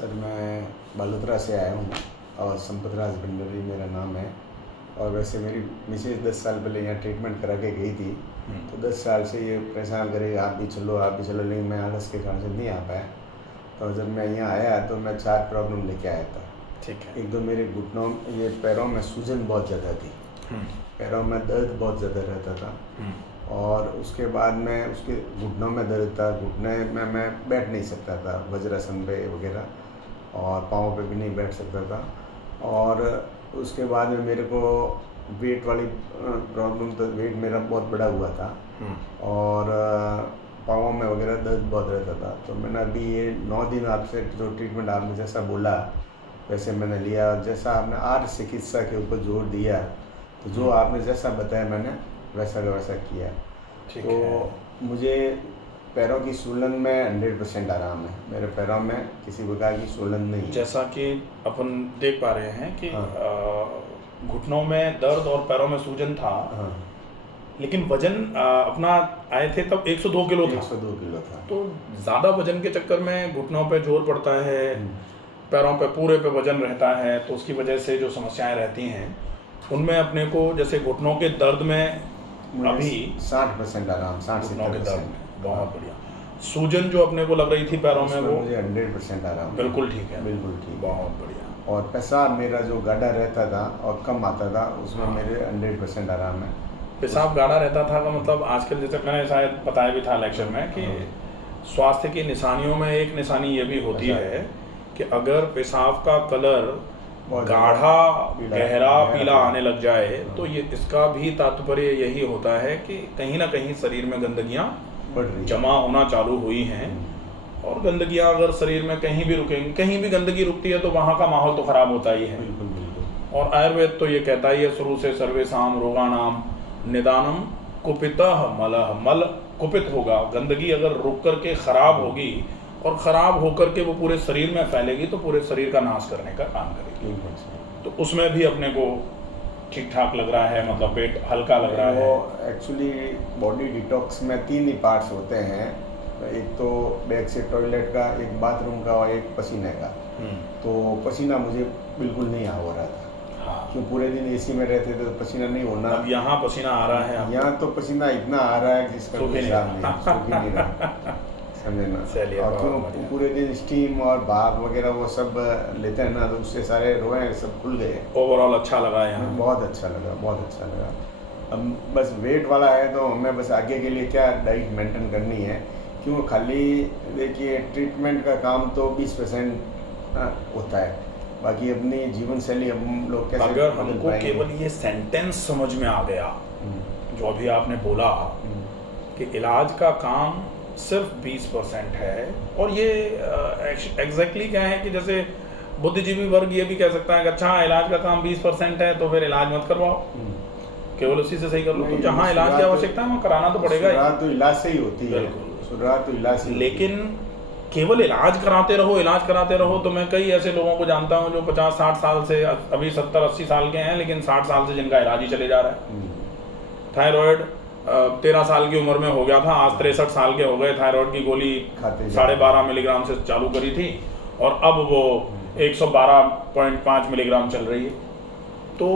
Sir मैं बालोतरा से आया हूँ और संपतराज भंडारी मेरा नाम है। और वैसे मेरी मिसेज 10 साल पहले यहाँ ट्रीटमेंट करा के गई थी। तो 10 साल से ये परेशान करे आप भी चलो, लेकिन मैं आलस के कारण से नहीं आ पाया। तो जब मैं यहाँ आया तो मैं 4 प्रॉब्लम लेके आया था। ठीक है। एक तो मेरे घुटनों ये पैरों में सूजन बहुत ज़्यादा थी, पैरों में दर्द बहुत ज़्यादा रहता था। और उसके बाद में उसके घुटनों में दर्द था, घुटने में मैं बैठ नहीं सकता था वज्रासन पे वगैरह, और पाँव पे भी नहीं बैठ सकता था। और उसके बाद में मेरे को वेट वाली प्रॉब्लम, तो वेट मेरा बहुत बड़ा हुआ था और पाँव में वगैरह दर्द बहुत रहता था। तो मैंने अभी ये 9 दिन आपसे जो ट्रीटमेंट आपने जैसा बोला वैसे मैंने लिया, जैसा आपने आर्य चिकित्सा के ऊपर जोर दिया, तो जो आपने जैसा बताया मैंने वैसा का वैसा किया। तो मुझे पैरों की सूलन में 100% आराम है, मेरे पैरों में किसी प्रकार की सूलन नहीं है। जैसा कि अपन देख पा रहे हैं कि हाँ। घुटनों में दर्द और पैरों में सूजन था। हाँ। लेकिन वजन अपना आए थे तब 102 किलो था। 102 किलो था। तो ज़्यादा वजन के चक्कर में घुटनों पे जोर पड़ता है, पैरों पे पूरे पे वजन रहता है, तो उसकी वजह से जो समस्याएं रहती हैं उनमें अपने को, जैसे घुटनों के दर्द में अभी 60% आराम, 60-70% घुटनों के दर्द में बहुत बढ़िया। सूजन जो अपने को लग रही थी पैरों में वो मुझे 100% आराम, बिल्कुल ठीक है, बिल्कुल ठीक, बहुत बढ़िया। और पेशाब मेरा जो गाढ़ा रहता था और कम आता था उसमें मेरे 100% आराम है। पेशाब गाढ़ा रहता था का मतलब आजकल, जैसे मैंने शायद बताया भी था लेक्चर में कि स्वास्थ्य की निशानियों में एक निशानी ये भी होती है कि अगर पेशाब का कलर गाढ़ा गहरा पीला आने लग जाए तो ये इसका भी तात्पर्य यही होता है कि कहीं ना कहीं शरीर में गंदगियां जमा होना चालू हुई हैं। और गंदगियां अगर शरीर में कहीं भी रुकेंगी, कहीं भी गंदगी रुकती है तो वहाँ का माहौल तो खराब होता ही है। और आयुर्वेद तो ये कहता ही है शुरू से, सर्वेषां रोगाणाम निदानम कुपितः मलः, मल कुपित होगा, गंदगी अगर रुक करके खराब होगी और ख़राब होकर के वो पूरे शरीर में फैलेगी तो पूरे शरीर का नाश करने का काम करेगी। तो उसमें भी अपने को ठीक ठाक लग रहा है, मतलब पेट हल्का लग रहा है। वो एक्चुअली बॉडी डिटॉक्स में 3 ही पार्ट्स होते हैं, एक तो बैक से टॉयलेट का, एक बाथरूम का और एक पसीने का। तो पसीना मुझे बिल्कुल नहीं हो रहा था। हाँ। क्यों पूरे दिन एसी में रहते थे तो पसीना नहीं होना। अब यहाँ पसीना आ रहा है, यहाँ तो पसीना इतना आ रहा है जिसका कोई हिसाब नहीं रहा, समझे ना। और क्यों पूरे दिन स्टीम और भाप वगैरह वो सब लेते हैं ना, तो उससे सारे रोए सब खुल गए। ओवरऑल अच्छा लगा यहाँ, बहुत अच्छा लगा, बहुत अच्छा लगा। अब बस वेट वाला है तो हमें बस आगे के लिए क्या डाइट मेंटेन करनी है। क्यों खाली देखिए ट्रीटमेंट का काम तो 20% होता है, बाकी अपनी जीवन शैली हम लोग कैसे, अगर हमको केवल ये सेंटेंस समझ में आ गया जो अभी आपने बोला कि इलाज का काम सिर्फ 20% है, और ये एग्जैक्टली क्या है कि जैसे बुद्धिजीवी वर्ग ये भी कह सकता है कि अच्छा इलाज का काम 20% है तो फिर इलाज मत करवाओ, केवल उसी से सही कर लो। तो जहाँ इलाज की आवश्यकता है वहाँ कराना तो पड़ेगा। शुरुआत तो इलाज से ही होती है, शुरुआत तो इलाज से। लेकिन केवल इलाज कराते रहो तो मैं कई ऐसे लोगों को जानता हूँ जो 50-60 साल से, अभी 70-80 साल के हैं लेकिन 60 साल से जिनका इलाज ही चले जा रहा है। थायराइड 13 साल की उम्र में हो गया था, आज 63 साल के हो गए, थायराइड की गोली 12.5 मिलीग्राम से चालू करी थी और अब वो 112.5 मिलीग्राम चल रही है। तो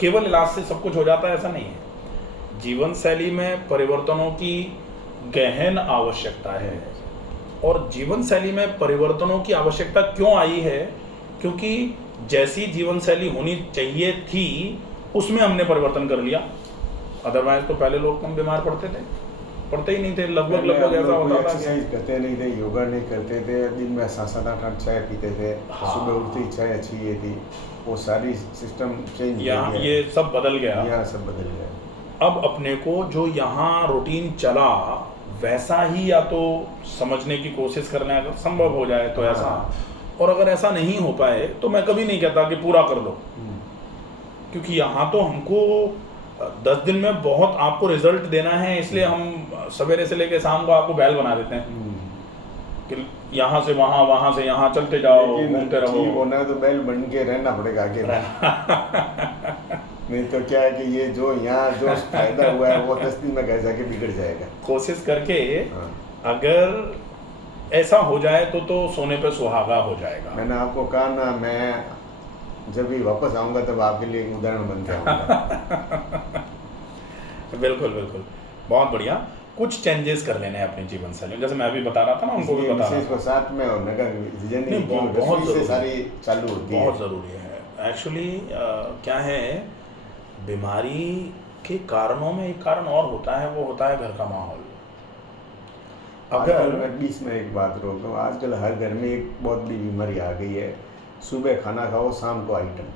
केवल इलाज से सब कुछ हो जाता है ऐसा नहीं है। जीवन शैली में परिवर्तनों की गहन आवश्यकता है, और जीवन शैली में परिवर्तनों की आवश्यकता क्यों आई है? क्योंकि जैसी जीवन शैली होनी चाहिए थी उसमें हमने परिवर्तन कर लिया। अदरवाइज तो पहले लोग कम बीमार पड़ते ही नहीं थे, लगभग ऐसा होता था। एक्सरसाइज करते नहीं थे, योगा नहीं करते थे, दिन में 7-8 चाय पीते थे। हाँ। सुबह उठते ही चाय अच्छी ये थी, वो सारी सिस्टम चेंज, यहाँ ये सब बदल गया, यहाँ सब बदल गया। अब अपने को जो यहाँ रूटीन चला वैसा ही या तो समझने की कोशिश करना, अगर संभव हो जाए तो ऐसा, और अगर ऐसा नहीं हो पाए तो मैं कभी नहीं कहता कि पूरा कर लो, क्योंकि यहाँ तो हमको 10 दिन में बहुत आपको रिजल्ट देना है, इसलिए हम सवेरे से लेकर शाम को आपको बैल बना देते हैं कि यहाँ से वहाँ, वहाँ से यहाँ चलते जाओ, घूमते रहो। होना तो बैल बन के रहना पड़ेगा आगे। नहीं तो क्या है कि ये जो यहाँ जो फायदा हुआ है वो 10 दिन में घर जाके बिगड़ जाएगा। कोशिश करके अगर ऐसा हो जाए तो सोने पे सुहागा हो जाएगा। मैंने आपको कहा ना, मैं जब भी वापस आऊँगा तब आपके लिए एक उदाहरण बन के आऊँगा। बिल्कुल बिल्कुल, बहुत बढ़िया। कुछ चेंजेस कर लेने हैं अपनी जीवन शैली में, जैसे मैं अभी बता रहा था ना, उनको भी बता रहा था। साथ में और नगर नहीं, बहुत से सारी चालू होती है, बहुत ज़रूरी है एक्चुअली। क्या है, बीमारी के कारणों में एक कारण और होता है, वो होता है घर का माहौल। अगर मैं बीच में एक बात रोक दूँ, आजकल हर घर में एक बहुत बड़ी बीमारी आ गई है, सुबह खाना खाओ शाम को आइटम।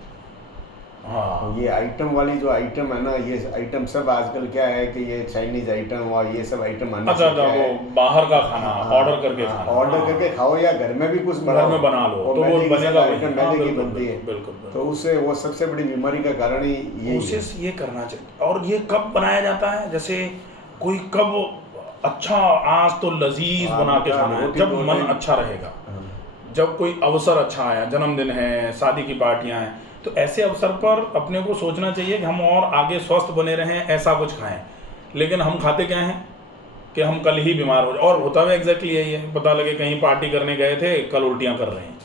हाँ, ये आइटम वाली जो आइटम है ना, ये आइटम सब आजकल क्या है कि ये चाइनीज आइटम और ये सब आइटम आने अच्छा, वो बाहर का खाना ऑर्डर करके खाना, ऑर्डर करके खाओ या घर में भी कुछ घर में बना लो तो वो बनेगा आइटम मैदे की बनती है। बिल्कुल। तो उससे वो सबसे बड़ी बीमारी का कारण ही ये कोशिश ये करना चाहिए। और ये कब बनाया जाता है, जैसे कोई कब अच्छा आज तो लजीज बना के खाना है, जब मन अच्छा रहेगा, जब कोई अवसर अच्छा आया, जन्मदिन है, शादी की पार्टियां हैं, तो ऐसे अवसर पर अपने को सोचना चाहिए कि हम और आगे स्वस्थ बने रहें, ऐसा कुछ खाएं। लेकिन हम खाते क्या हैं कि हम कल ही बीमार हो जाए, और होता है एग्जैक्टली यही है। पता लगे कहीं पार्टी करने गए थे, कल उल्टियां कर रहे हैं।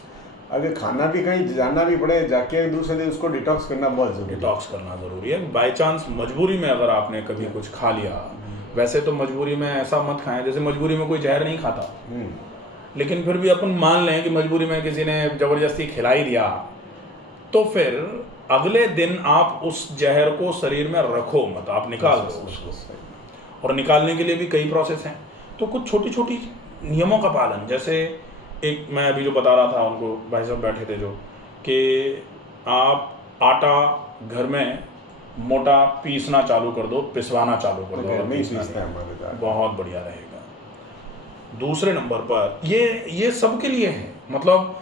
अगर खाना भी कहीं जाना भी पड़े, जाके दूसरे दिन उसको डिटॉक्स करना बहुत जरूरी है। डिटॉक्स करना ज़रूरी है। बाई चांस मजबूरी में अगर आपने कभी कुछ खा लिया, वैसे तो मजबूरी में ऐसा मत खाएं, जैसे मजबूरी में कोई जहर नहीं खाता, लेकिन फिर भी अपन मान लें कि मजबूरी में किसी ने ज़बरदस्ती खिला ही दिया, तो फिर अगले दिन आप उस जहर को शरीर में रखो मत, आप निकाल दो उसको। और निकालने के लिए भी कई प्रोसेस हैं। तो कुछ छोटी छोटी नियमों का पालन, जैसे एक मैं अभी जो बता रहा था उनको, भाई साहब बैठे थे जो, कि आप आटा घर में मोटा पीसना चालू कर दो, पिसवाना चालू कर दो, बहुत बढ़िया रहेगा। दूसरे नंबर पर ये सबके लिए है, मतलब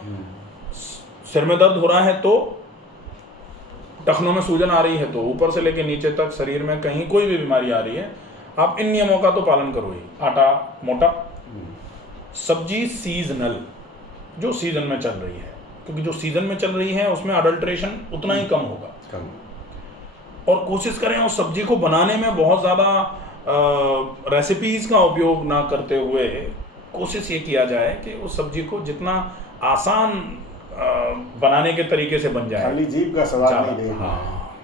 सिर में दर्द हो रहा है तो, टखनों में सूजन आ रही है तो, ऊपर से लेकर नीचे तक शरीर में कहीं कोई भी बीमारी आ रही है, आप इन नियमों का तो पालन करो ही। आटा मोटा, सब्जी सीजनल, जो सीजन में चल रही है, क्योंकि जो सीजन में चल रही है उसमें अडल्ट्रेशन उतना ही कम होगा। और कोशिश करें उस सब्जी को बनाने में बहुत ज़्यादा रेसिपीज़ का उपयोग ना करते हुए कोशिश ये किया जाए कि उस सब्जी को जितना आसान बनाने के तरीके से बन जाए, खाली जीभ का स्वाद नहीं देगा। हाँ,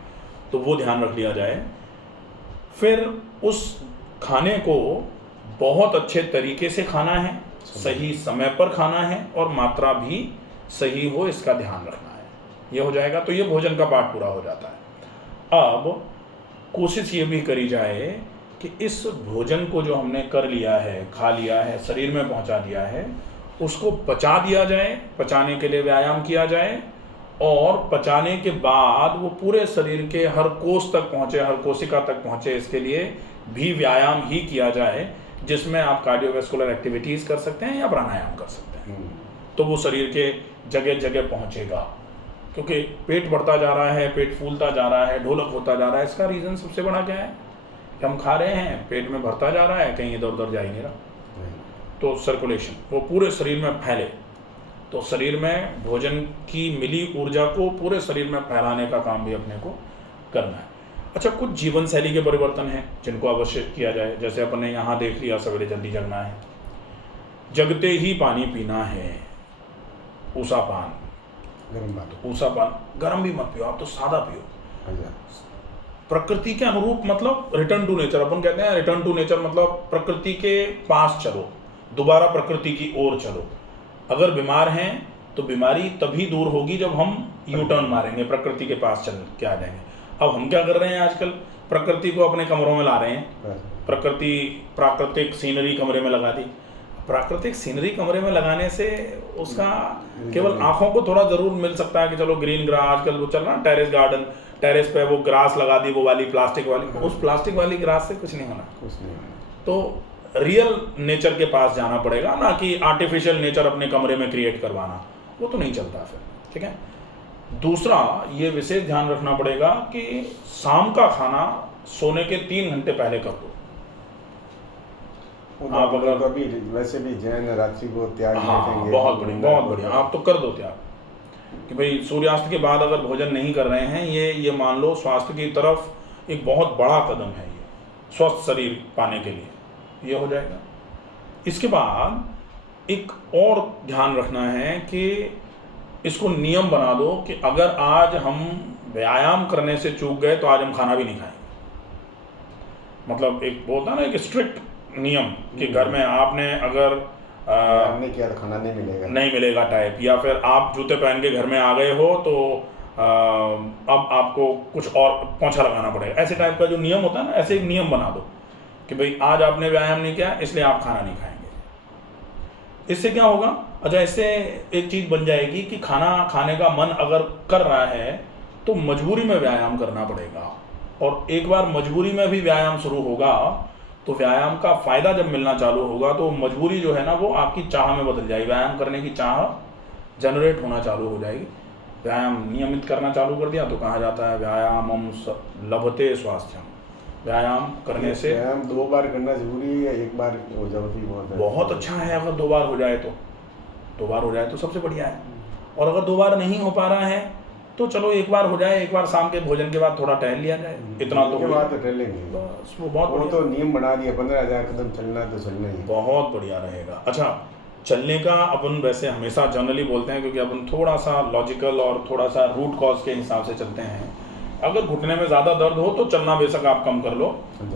तो वो ध्यान रख लिया जाए। फिर उस खाने को बहुत अच्छे तरीके से खाना है, सही समय पर खाना है, और मात्रा भी सही हो, इसका ध्यान रखना है। ये हो जाएगा तो ये भोजन का पार्ट पूरा हो जाता है। अब कोशिश ये भी करी जाए कि इस भोजन को जो हमने कर लिया है, खा लिया है, शरीर में पहुंचा दिया है, उसको पचा दिया जाए। पचाने के लिए व्यायाम किया जाए, और पचाने के बाद वो पूरे शरीर के हर कोष तक पहुंचे, हर कोशिका तक पहुंचे, इसके लिए भी व्यायाम ही किया जाए, जिसमें आप कार्डियोवैस्कुलर एक्टिविटीज़ कर सकते हैं या प्राणायाम कर सकते हैं। तो वो शरीर के जगह जगह पहुंचेगा। क्योंकि पेट बढ़ता जा रहा है, पेट फूलता जा रहा है, ढोलक होता जा रहा है, इसका रीज़न सबसे बड़ा क्या है कि हम खा रहे हैं, पेट में भरता जा रहा है, कहीं इधर उधर जा ही नहीं रहा। तो सर्कुलेशन वो पूरे शरीर में फैले, तो शरीर में भोजन की मिली ऊर्जा को पूरे शरीर में फैलाने का काम भी अपने को करना है। अच्छा, कुछ जीवन शैली के परिवर्तन हैं जिनको अवश्य किया जाए। जैसे अपन ने यहाँ देख लिया, सवेरे जल्दी जगना है, जगते ही पानी पीना है, ऊषा पान, ऊषा पान गर्म भी मत पियो, आप तो सादा पियो, प्रकृति के अनुरूप, मतलब रिटर्न टू नेचर। अपन कहते हैं रिटर्न टू नेचर, मतलब प्रकृति के पास चलो, दोबारा प्रकृति की ओर चलो। अगर बीमार हैं तो बीमारी तभी दूर होगी जब हम यू टर्न मारेंगे, प्रकृति के पास चल के आ जाएंगे। अब हम क्या कर रहे हैं आजकल, प्रकृति को अपने कमरों में ला रहे हैं। प्राकृतिक सीनरी कमरे में लगा दी। प्राकृतिक सीनरी कमरे में लगाने से उसका केवल आंखों को थोड़ा जरूर मिल सकता है कि चलो ग्रीन ग्रास, आजकल वो चल रहा है टेरेस गार्डन, टेरेस पे वो ग्रास लगा दी, वो वाली प्लास्टिक वाली, उस प्लास्टिक वाली ग्रास से कुछ नहीं होना। तो रियल नेचर के पास जाना पड़ेगा, ना कि आर्टिफिशियल नेचर अपने कमरे में क्रिएट करवाना, वो तो नहीं चलता फिर। ठीक है। दूसरा ये विशेष ध्यान रखना पड़ेगा कि शाम का खाना सोने के 3 घंटे पहले कर दो। आप अगर कभी वैसे भी जैन रात्रि को त्याग देखेंगे, बहुत बढ़िया, आप तो कर दो त्याग कि भाई सूर्यास्त के बाद अगर भोजन नहीं कर रहे हैं, ये मान लो स्वास्थ्य की तरफ एक बहुत बड़ा कदम है, ये स्वस्थ शरीर पाने के लिए ये हो जाएगा। इसके बाद एक और ध्यान रखना है कि इसको नियम बना दो कि अगर आज हम व्यायाम करने से चूक गए तो आज हम खाना भी नहीं खाएंगे। मतलब एक वो होता है ना, एक स्ट्रिक्ट नियम कि घर में आपने अगर हमने किया तो खाना नहीं मिलेगा टाइप, या फिर आप जूते पहन के घर में आ गए हो तो अब आपको कुछ और पोंछा लगाना पड़ेगा, ऐसे टाइप का जो नियम होता है ना, ऐसे एक नियम बना दो कि भाई आज आपने व्यायाम नहीं किया इसलिए आप खाना नहीं खाएंगे। इससे क्या होगा, अच्छा इससे एक चीज़ बन जाएगी कि खाना खाने का मन अगर कर रहा है तो मजबूरी में व्यायाम करना पड़ेगा, और एक बार मजबूरी में भी व्यायाम शुरू होगा तो व्यायाम का फ़ायदा जब मिलना चालू होगा तो मजबूरी जो है ना वो आपकी चाह में बदल जाएगी, व्यायाम करने की चाह जनरेट होना चालू हो जाएगी। व्यायाम नियमित करना चालू कर दिया तो कहा जाता है व्यायामम लभते स्वास्थ्यम, व्यायाम करने से व्यायाम 2 बार करना जरूरी है, 1 बार हो जाए बहुत अच्छा है। अगर 2 बार हो जाए तो 2 बार हो जाए तो सबसे बढ़िया है, और अगर 2 बार नहीं हो पा रहा है तो चलो 1 बार हो जाए, 1 बार शाम के भोजन के बाद थोड़ा टहल लिया जाए, इतना तो बाद टहलेंगे बस, वो बहुत वो तो नियम बना दिया 15,000 कदम चलना तो चलना ही, बहुत बढ़िया रहेगा। अच्छा चलने का अपन वैसे हमेशा जनरली बोलते हैं क्योंकि अपन थोड़ा सा लॉजिकल और थोड़ा सा रूट कॉज के हिसाब से चलते हैं। अगर घुटने में ज़्यादा दर्द हो तो चलना बेशक आप कम कर लो,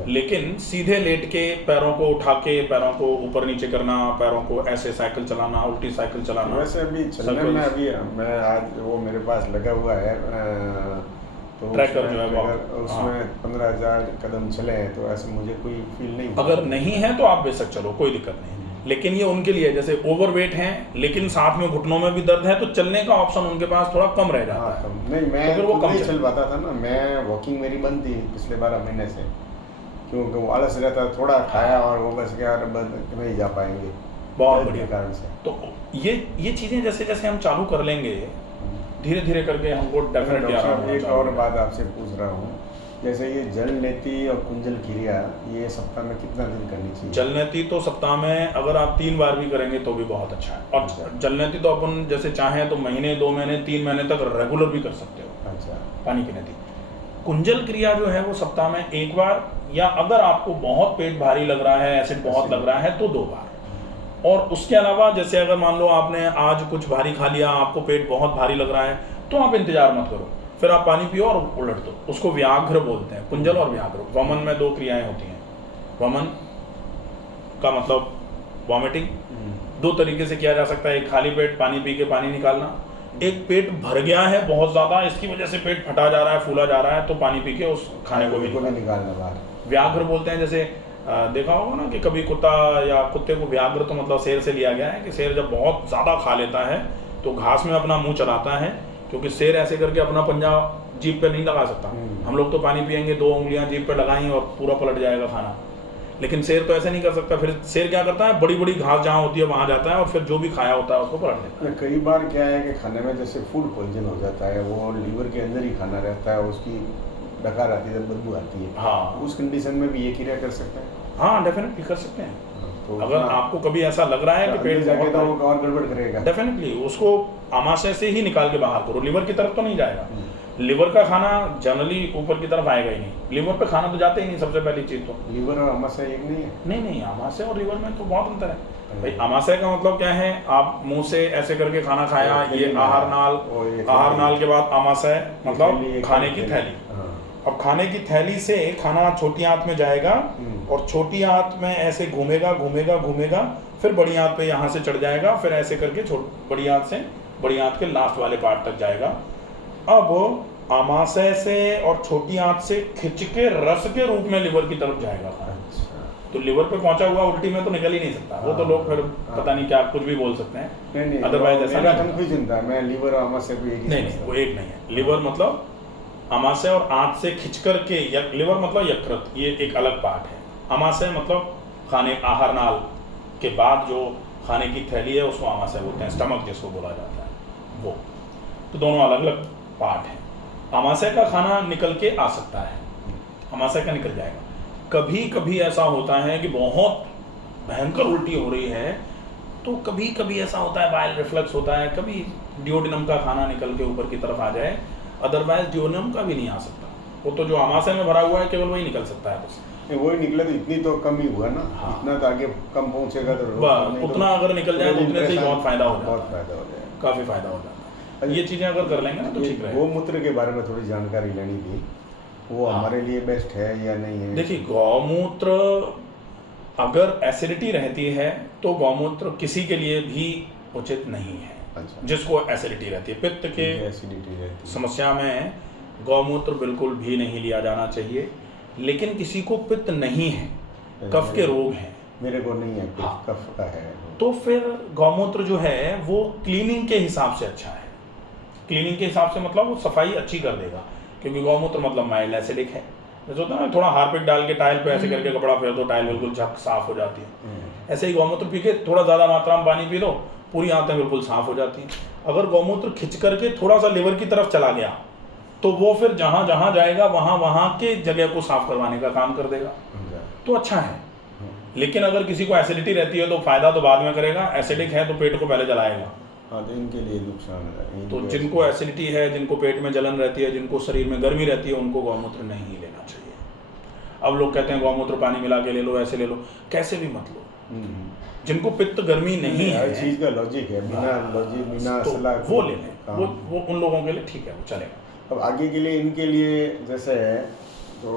लेकिन सीधे लेट के पैरों को उठा के पैरों को ऊपर नीचे करना, पैरों को ऐसे साइकिल चलाना, उल्टी साइकिल चलाना। वैसे अभी चलने में अभी मैं आज वो मेरे पास लगा हुआ है तो ट्रैकर जो है उसमें 15,000 कदम चले तो ऐसे मुझे कोई फील नहीं। अगर नहीं है तो आप बेशक चलो, कोई दिक्कत नहीं, लेकिन ये उनके लिए जैसे ओवरवेट हैं लेकिन साथ में घुटनों में भी दर्द है तो चलने का ऑप्शन उनके पास थोड़ा कम रह जाता है। नहीं मैं तो वो कम चल पाता था ना, मैं वॉकिंग मेरी बंद थी पिछले 12 महीने से, क्योंकि वो आलस रहता था, थोड़ा खाया और वो बस क्या बंद नहीं जा पाएंगे बहुत बढ़िया कारण से। तो ये चीज़ें जैसे जैसे हम चालू कर लेंगे धीरे धीरे करके हमको डेफिनेटली। एक और बात आपसे पूछ रहा हूँ, जैसे ये जल नेति और कुंजल क्रिया ये सप्ताह में कितना दिन करनी चाहिए? जल नेति तो सप्ताह में अगर आप 3 बार भी करेंगे तो भी बहुत अच्छा है, और जल नेति तो अपन जैसे चाहें तो महीने 2 महीने 3 महीने तक रेगुलर भी कर सकते हो। अच्छा, पानी की नेति। कुंजल क्रिया जो है वो सप्ताह में 1 बार, या अगर आपको बहुत पेट भारी लग रहा है, एसिड बहुत लग रहा है तो 2 बार। और उसके अलावा जैसे अगर मान लो आपने आज कुछ भारी खा लिया, आपको पेट बहुत भारी लग रहा है तो आप इंतजार मत करो, फिर आप पानी पियो और उलट दो। उसको व्याघ्र बोलते हैं, कुंजल और व्याघ्र। वमन में 2 क्रियाएं होती हैं। वमन का मतलब वॉमिटिंग 2 तरीके से किया जा सकता है, एक खाली पेट पानी पी के पानी निकालना, एक पेट भर गया है बहुत ज़्यादा, इसकी वजह से पेट फटा जा रहा है, फूला जा रहा है, तो पानी पी के उस खाने को भी निकालना बाहर। व्याघ्र बोलते हैं। जैसे देखा होगा ना कि कभी कुत्ता या कुत्ते को व्याघ्र तो मतलब शेर से लिया गया है कि शेर जब बहुत ज़्यादा खा लेता है तो घास में अपना मुंह चलाता है, क्योंकि शेर ऐसे करके अपना पंजा जीभ पे नहीं लगा सकता। हम लोग तो पानी पियेंगे 2 उंगलियां जीभ पे लगाएंगे और पूरा पलट जाएगा खाना, लेकिन शेर तो ऐसे नहीं कर सकता। फिर शेर क्या करता है, बड़ी बड़ी घास जहाँ होती है वहाँ जाता है और फिर जो भी खाया होता है उसको पलट देता है। कई बार क्या है कि खाने में जैसे फूड पॉइजन हो जाता है, वो लीवर के अंदर ही खाना रहता है, उसकी डकार आती है, बदबू आती है। हाँ, उस कंडीशन में भी ये क्रिया कर सकते हैं। हाँ डेफिनेटली कर सकते हैं। तो अगर आपको कभी ऐसा लग रहा है कि पेट जाके तो वो और गड़बड़ करेगा, डेफिनेटली उसको आमाशय से ही निकाल के बाहर करो, लिवर की तरफ तो नहीं जाएगा। लिवर का खाना जनरली ऊपर की तरफ आएगा ही नहीं, लिवर पे खाना तो जाते ही नहीं। सबसे पहली चीज तो लिवर और आमाशय एक नहीं है। नहीं, आमाशय और लिवर में तो बहुत अंतर है भाई। आमाशय का मतलब क्या है, आप मुंह से ऐसे करके खाना खाया, ये आहार नाल के बाद आमाशय मतलब खाने की थैली। अब खाने की थैली से खाना छोटी आंत में जाएगा और छोटी आंत में ऐसे घूमेगा, फिर बड़ी आंत पे यहाँ से चढ़ जाएगा, फिर ऐसे करके बड़ी आंत से बड़ी आंत के लास्ट वाले पार्ट तक जाएगा। अब आमाशय से और छोटी आंत से खिंच के रस के रूप में लिवर की तरफ जाएगा खाना। तो लिवर पे पहुंचा हुआ उल्टी में तो निकल ही नहीं सकता। वो तो लोग फिर पता नहीं क्या कुछ भी बोल सकते हैं, अदरवाइज ऐसा कंफ्यूजन था। मैं लिवर और आमाशय को एक नहीं, वो एक नहीं है। लिवर मतलब आमाशय और आंत से खिंच करके, लिवर मतलब यकृत, ये एक अलग पार्ट है। आमाशय मतलब खाने आहार नाल के बाद जो खाने की थैली है उसको आमाशय बोलते हैं, स्टमक जिसको बोला जाता है वो। तो दोनों अलग अलग पार्ट हैं। आमाशय का खाना निकल के आ सकता है, आमाशय का निकल जाएगा। कभी कभी ऐसा होता है कि बहुत भयंकर उल्टी हो रही है तो कभी कभी ऐसा होता है, बाइल रिफ्लक्स होता है, कभी डिओडिनम का खाना निकल के ऊपर की तरफ आ जाए, अदरवाइज डिओडिनम का भी नहीं आ सकता। वो तो जो आमाशय में भरा हुआ है केवल वही निकल सकता है बस। नहीं, वही निकला तो इतनी तो कम ही हुआ ना। हाँ। इतना तो आगे कम पहुंचेगा तो बस नहीं तो उतना अगर निकल जाए तो पूरे दिन उतने से ही परेशान- बहुत फायदा हो जाता बहुत है, फायदा हो जाएगा। काफ़ी फायदा हो जाता है। ये चीज़ें अगर कर लेंगे ना तो ये ठीक रहेगा। गौमूत्र के बारे में थोड़ी जानकारी लेनी थी, वो हाँ। हमारे लिए बेस्ट है या नहीं है? देखिए, गौमूत्र अगर एसिडिटी रहती है तो गौमूत्र किसी के लिए भी उचित नहीं है। अच्छा, जिसको एसिडिटी रहती है, पित्त के एसिडिटी रहती है। समस्या में गौमूत्र बिल्कुल भी नहीं लिया जाना चाहिए। लेकिन किसी को पित्त नहीं है, कफ के रोग हैं, मेरे को नहीं है, कुछ हाँ। कफ का है। तो फिर गौमूत्र जो है वो क्लीनिंग के हिसाब से अच्छा है। क्लीनिंग के हिसाब से मतलब वो सफाई अच्छी कर देगा, क्योंकि गौमूत्र मतलब माइल्ड एसिडिक है। जैसे होता है ना, थोड़ा हार्पिक डाल के टाइल पे ऐसे करके कपड़ा फेर दो, टाइल बिल्कुल झक साफ हो जाती है। ऐसे ही गौमूत्र पी के थोड़ा ज़्यादा मात्रा में पानी पी लो, पूरी आंतें बिल्कुल साफ हो जाती हैं। अगर गौमूत्र खिंच करके थोड़ा सा लिवर की तरफ चला गया तो वो फिर जहाँ जहाँ जाएगा वहाँ वहाँ के जगह को साफ करवाने का काम कर देगा, तो अच्छा है। लेकिन अगर किसी को एसिडिटी रहती है तो फायदा तो बाद में करेगा, एसिडिक है तो पेट को पहले जलाएगा। हाँ, तो इनके लिए नुकसान है। तो जिनको एसिडिटी है, जिनको पेट में जलन रहती है, जिनको शरीर में गर्मी रहती है, उनको गौमूत्र नहीं लेना चाहिए। अब लोग कहते हैं गौमूत्र पानी मिला के ले लो, ऐसे ले लो, कैसे भी मत लो। जिनको पित्त गर्मी नहीं है, हर चीज़ का लॉजिक है, बिना लॉजिक बिना तो सलाह वो ले लें, वो उन लोगों के लिए ठीक है, वो चलेगा। अब आगे के लिए इनके लिए जैसे है तो